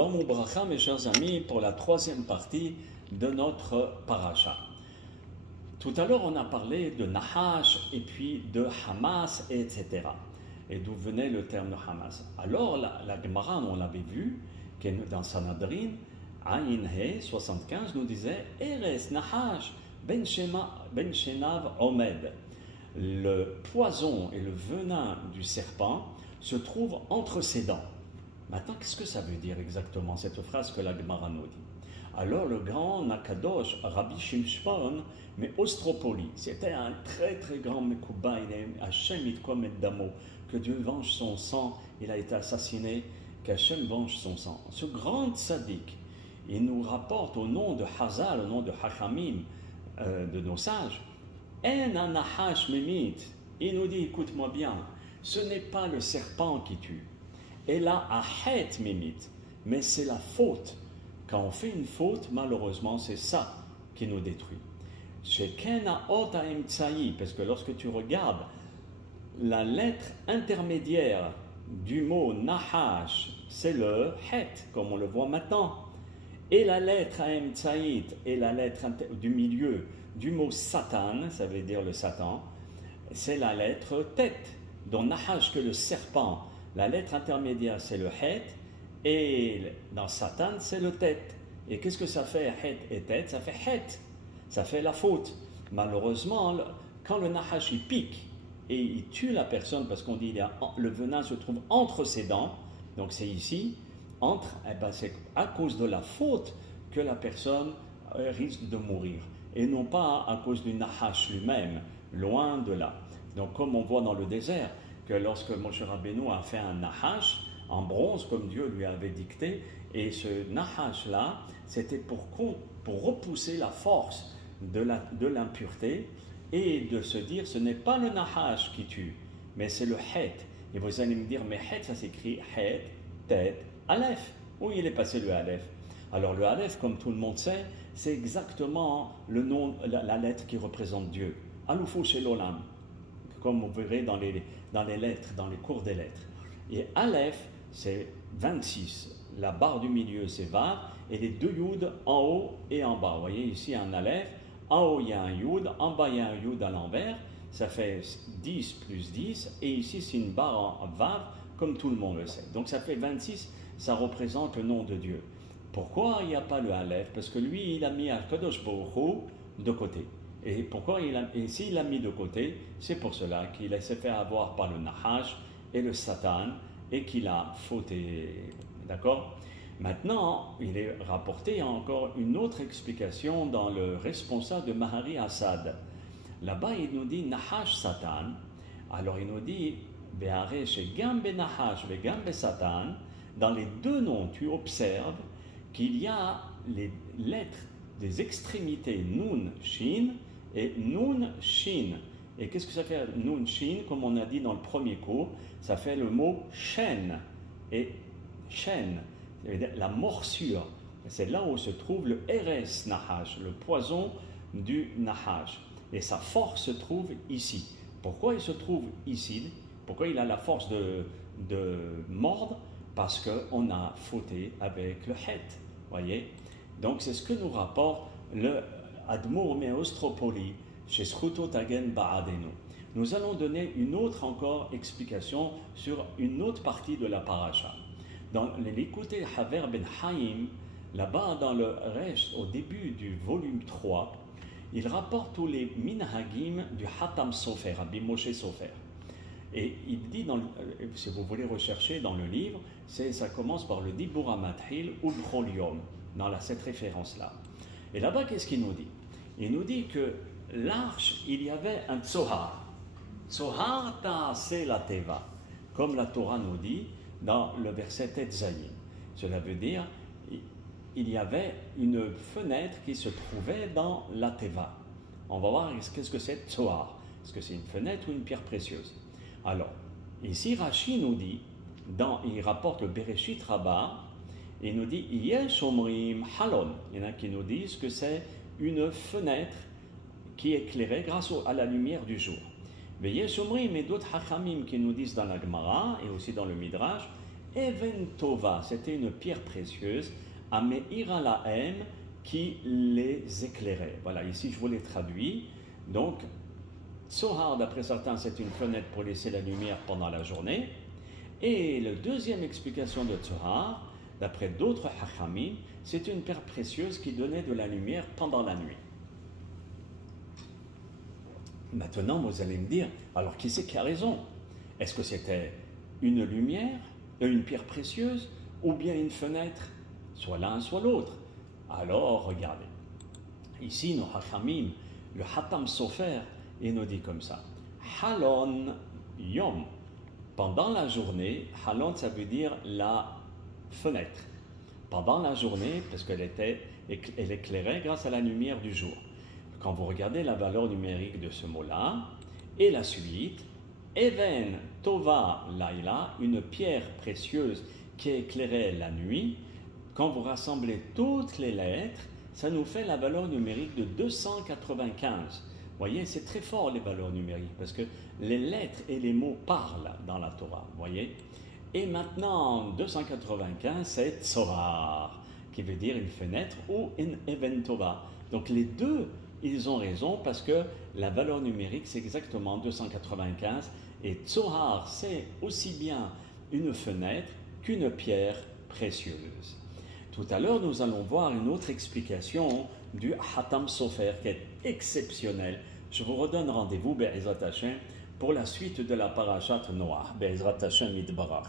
Shalom ou bracha, mes chers amis, pour la troisième partie de notre paracha. Tout à l'heure, on a parlé de Nahash et puis de Hamas, etc. Et d'où venait le terme de Hamas. Alors, la Gemara, on l'avait vu, qui est dans Sanhedrin, Ayin He 75, nous disait Eres Nahash ben Shenav Omed. Le poison et le venin du serpent se trouvent entre ses dents. Maintenant, qu'est-ce que ça veut dire exactement, cette phrase que la Gemara nous dit? Alors, le grand Nakadosh, Rabbi Shimshon, mais Ostropoli, c'était un très très grand Mekouba, il est Hachem Itkom et Damo, que Dieu venge son sang, il a été assassiné, qu'Hachem venge son sang. Ce grand tzaddik, il nous rapporte au nom de Hazal, au nom de Hachamim, de nos sages, En anahash memit. Il nous dit, écoute-moi bien, ce n'est pas le serpent qui tue. Et là, ahet memit, mais c'est la faute. Quand on fait une faute, malheureusement, c'est ça qui nous détruit. Chez Kena Ota Emtsaï, parce que lorsque tu regardes la lettre intermédiaire du mot Nahash, c'est le het, comme on le voit maintenant. Et la lettre Emtsaït et la lettre du milieu du mot Satan, ça veut dire le Satan, c'est la lettre tête. Donc Nahash, que le serpent, la lettre intermédiaire, c'est le het, et dans Satan, c'est le tête. Et qu'est-ce que ça fait, het et tête? Ça fait het, ça fait la faute. Malheureusement, quand le Nahash il pique et il tue la personne, parce qu'on dit le venin se trouve entre ses dents, donc c'est ici, entre, eh ben c'est à cause de la faute que la personne risque de mourir. Et non pas à cause du Nahash lui-même, loin de là. Donc comme on voit dans le désert, que lorsque Moshe Rabbeinu a fait un Nahash en bronze, comme Dieu lui avait dicté, et ce Nahash-là, c'était pour repousser la force de l'impureté, et de se dire, ce n'est pas le Nahash qui tue, mais c'est le Het. Et vous allez me dire, mais Het, ça s'écrit Het, tête, Aleph. Où il est passé le Aleph? Alors le Aleph, comme tout le monde sait, c'est exactement le nom, la lettre qui représente Dieu. Alufo Shel Olam, comme vous verrez dans les lettres, dans les cours des lettres. Et Aleph, c'est 26. La barre du milieu, c'est Vav, et les deux Yud en haut et en bas. Vous voyez ici un Aleph, en haut il y a un Yud, en bas il y a un Yud à l'envers, ça fait 10 plus 10, et ici c'est une barre en Vav, comme tout le monde le sait. Donc ça fait 26, ça représente le nom de Dieu. Pourquoi il n'y a pas le Aleph? Parce que lui, il a mis Kadosh Baruch Hu de côté. Et pourquoi s'il l'a mis de côté, c'est pour cela qu'il s'est fait avoir par le Nahash et le Satan et qu'il a fauté. D'accord? Maintenant, il est rapporté encore une autre explication dans le responsable de Mahari Assad. Là-bas, il nous dit Nahash Satan. Alors il nous dit Be'are chez Gambe Nahash ve Gambe Satan. Dans les deux noms, tu observes qu'il y a les lettres des extrémités Nun Shin et Nun Shin. Et qu'est-ce que ça fait Nun Shin? Comme on a dit dans le premier cours, ça fait le mot Shen. Et Shen, la morsure, c'est là où se trouve le Eres Nahash, le poison du Nahash. Et sa force se trouve ici. Pourquoi il se trouve ici? Pourquoi il a la force de mordre? Parce qu'on a fauté avec le het, voyez. Donc c'est ce que nous rapporte le Admour Meostropoli chez Schuto Tagen Ba'adenu. Nous allons donner une autre encore explication sur une autre partie de la paracha. Dans l'écouté Haver Ben Haïm, là-bas dans le Resh, au début du volume 3, il rapporte tous les minhagim du Hatam Sofer, Rabbi Moshe Sofer. Et il dit, si vous voulez rechercher dans le livre, ça commence par le Dibur HaMathil ou Brolium, dans cette référence-là. Et là-bas, qu'est-ce qu'il nous dit? Il nous dit que l'arche, il y avait un Tzohar. Tzohar ta'aseh la teva, comme la Torah nous dit dans le verset Tetzaïm. Cela veut dire, il y avait une fenêtre qui se trouvait dans la teva. On va voir qu'est-ce que c'est Tzohar. Est-ce que c'est une fenêtre ou une pierre précieuse? Alors, ici Rashi nous dit, il rapporte le Bereshit Rabbah, il nous dit Yesh Omrim Halon. Il y en a qui nous disent que c'est une fenêtre qui est éclairée grâce à la lumière du jour. Mais Yesh Omrim et d'autres Hachamim qui nous disent dans la Gemara et aussi dans le Midrash Even Tova, c'était une pierre précieuse, Ameira Lahem, qui les éclairait. Voilà, ici je vous l'ai traduit. Donc, Tzohar, d'après certains, c'est une fenêtre pour laisser la lumière pendant la journée. Et la deuxième explication de Tzohar, d'après d'autres Hachamim, c'est une pierre précieuse qui donnait de la lumière pendant la nuit. Maintenant, vous allez me dire, alors qui c'est qui a raison? Est-ce que c'était une lumière, une pierre précieuse, ou bien une fenêtre? Soit l'un, soit l'autre. Alors, regardez. Ici, nos Hachamim, le Hatam Sofer, il nous dit comme ça. Halon Yom. Pendant la journée, Halon, ça veut dire la fenêtre. Pendant la journée, parce qu'elle éclairait grâce à la lumière du jour. Quand vous regardez la valeur numérique de ce mot-là, et la suite, Even Tova Laila, une pierre précieuse qui éclairait la nuit, quand vous rassemblez toutes les lettres, ça nous fait la valeur numérique de 295. Vous voyez, c'est très fort les valeurs numériques, parce que les lettres et les mots parlent dans la Torah, vous voyez. Et maintenant, 295, c'est Tzohar, qui veut dire une fenêtre ou une Even Tova. Donc les deux, ils ont raison, parce que la valeur numérique, c'est exactement 295, et Tzohar, c'est aussi bien une fenêtre qu'une pierre précieuse. Tout à l'heure, nous allons voir une autre explication du Hatam Sofer qui est exceptionnelle. Je vous redonne rendez-vous, Be'ezrat Hashem, pour la suite de la Parashat Noach. Be'ezrat Hashem Yitbarach.